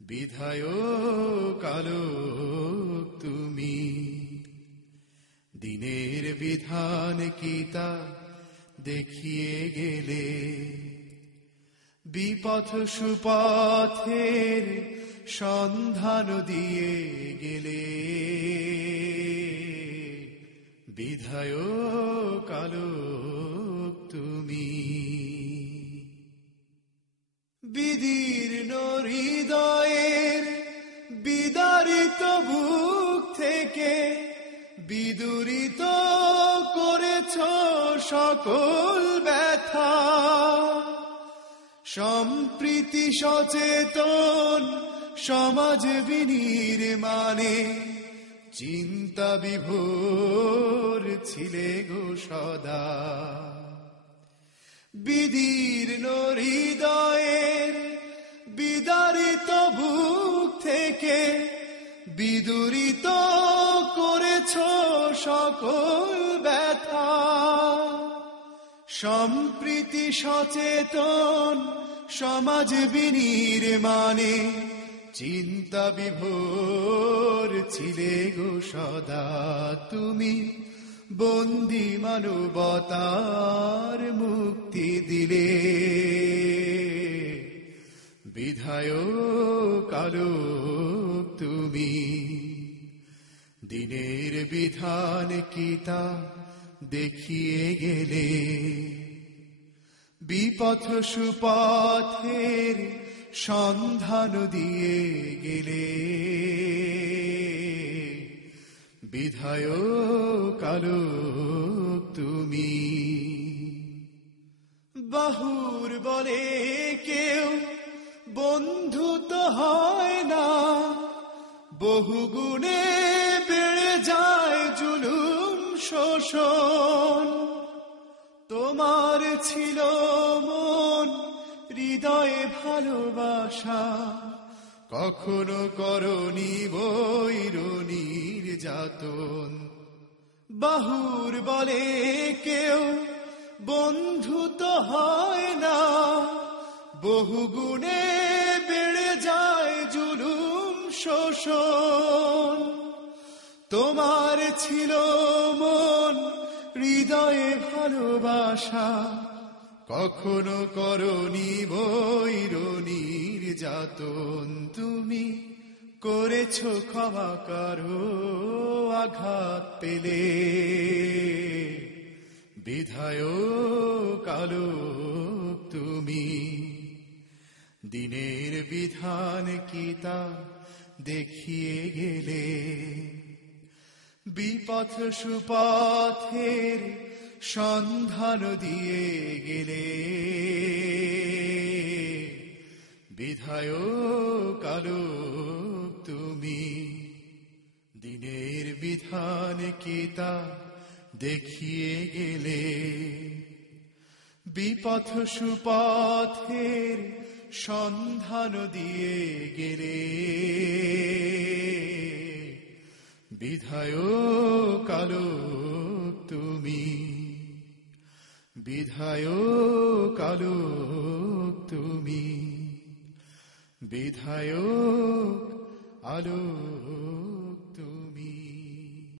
বিধায়ক আলোক তুমি, দিনের বিধান কি তা দেখিয়ে গেলে, বিপথ সুপথের সন্ধান দিয়ে গেলে। বিধায়ক আলোক তুমি, বিদীর্ণ হৃদয়ের বিদারিত বুক থেকে বিদূরিত করেছ সকল ব্যথা। সম্প্রীতি সচেতন সমাজ বিনির্মাণে চিন্তা বিভোর ছিলে গো সদা। বিদীর্ণ হৃদয়ের বিদারিত বুক থেকে বিদূরিত করেছ সকল ব্যথা। সম্প্রীতি সচেতন সমাজ বিনির্মাণে চিন্তা বিভোর ছিলে গো সদা। তুমি বন্দী মানবতার মুক্তি দিলে, বিধায়ক আলোক তুমি, দিনের বিধান কি তা দেখিয়ে গেলে, বিপথ সুপথের সন্ধান দিয়ে গেলে। বিধায়ক আলোক তুমি, বাহুর বলে কেউ বন্ধু তো হয় না, বহু গুণে বেড়ে যায় জুলুম শোষণ। তোমার ছিল মন হৃদয়ে ভালোবাসা, কখনো করনি বৈরী নির্যাতন। বাহুর বলে কেউ বন্ধু তো হয় না, বহু গুণে বেড়ে যায় জুলুম শোষণ। তোমার ছিল মন হৃদয়ে ভালোবাসা, কখনো করনি বৈরী নির্যাতন। তুমি করেছ ক্ষমা কারো আঘাত পেলে, বিধায়ক আলোক তুমি, দিনের বিধান কি তা দেখিয়ে গেলে, বিপথ সুপথের সন্ধান দিয়ে গেলে। বিধায়ক আলোক তুমি, দিনের বিধান কি তা দেখিয়ে গেলে, বিপথ সুপথের সন্ধান দিয়ে গেলে। বিধায়ক আলোক তুমি, বিধায়ক আলোক তুমি, বিধায়ক আলোক।